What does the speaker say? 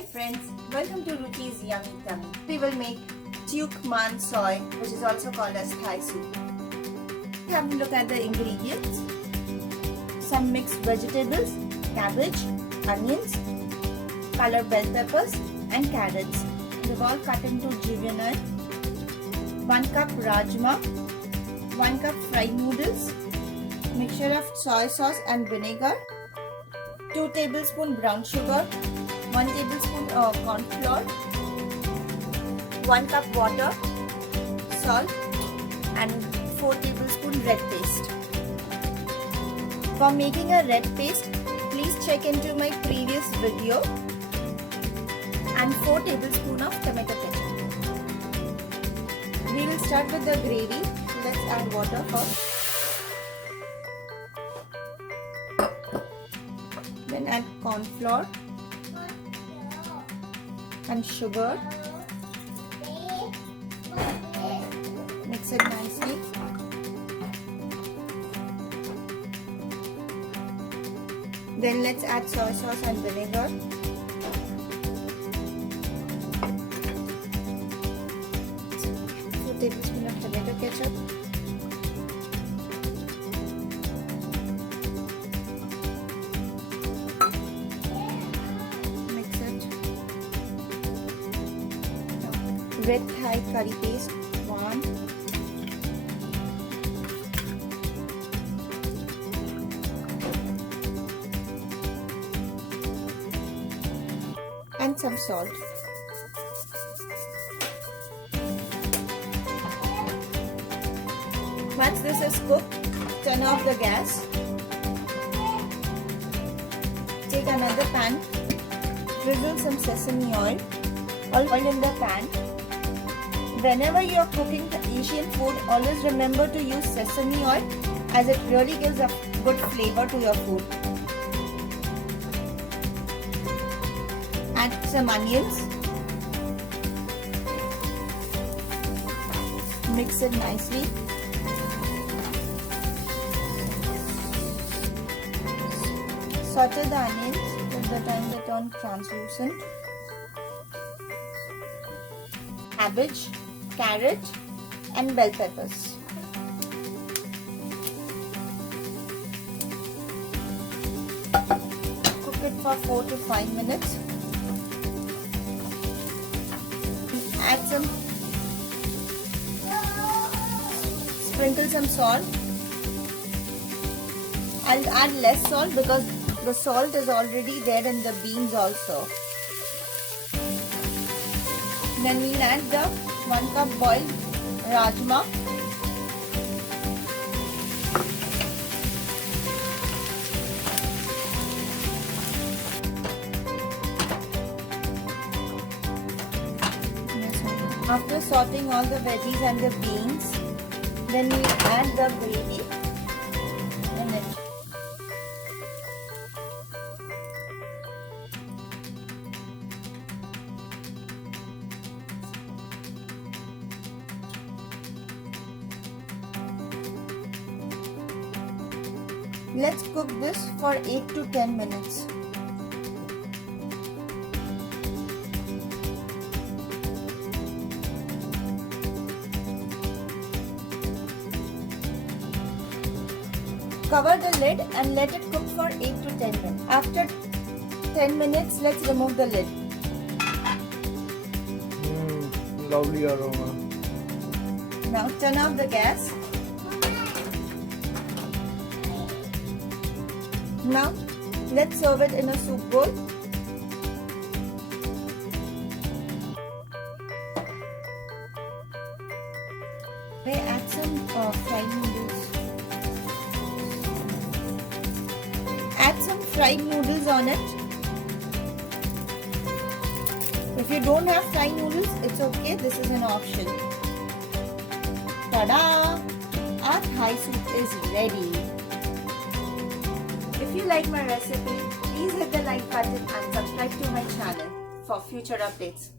Hi friends, welcome to Ruchi's Yummy Tummy. We will make tuk man soy, which is also called as Thai soup. Have a look at the ingredients. Some mixed vegetables, cabbage, onions, color bell peppers and carrots. They've all cut into julienne. 1 cup rajma, 1 cup fried noodles, mixture of soy sauce and vinegar, 2 tablespoons brown sugar, 1 tablespoon corn flour, 1 cup water, salt and 4 tablespoons red paste. For making a red paste, please check into my previous video, and 4 tablespoons of tomato ketchup. We will start with the gravy. Let's add water first. Then add corn flour and sugar. Mix it nicely. Then let's add soy sauce and vinegar. Tablespoon of tomato ketchup, mix it. Red Thai curry paste 1, and some salt. Once this is cooked, turn off the gas. Take another pan, drizzle some sesame oil in the pan. Whenever you are cooking the Asian food, always remember to use sesame oil as it really gives a good flavor to your food. Add some onions. Mix it nicely. Saute the onions till the time they turn translucent. Cabbage, carrot and bell peppers. Cook it for 4 to 5 minutes. Sprinkle some salt. I'll add less salt because the salt is already there in the beans also. Then we'll add the 1 cup boiled rajma. After sauteing all the veggies and the beans, then we'll add the gravy in it. Let's cook this for 8 to 10 minutes. Cover the lid and let it cook for 8 to 10 minutes. After 10 minutes, let's remove the lid. Lovely aroma. Now turn off the gas. Now let's serve it in a soup bowl. I add some fried noodles. Add some fried noodles on it. If you don't have fried noodles, it's okay. This is an option. Ta-da! Our Thai soup is ready. If you like my recipe, please hit the like button and subscribe to my channel for future updates.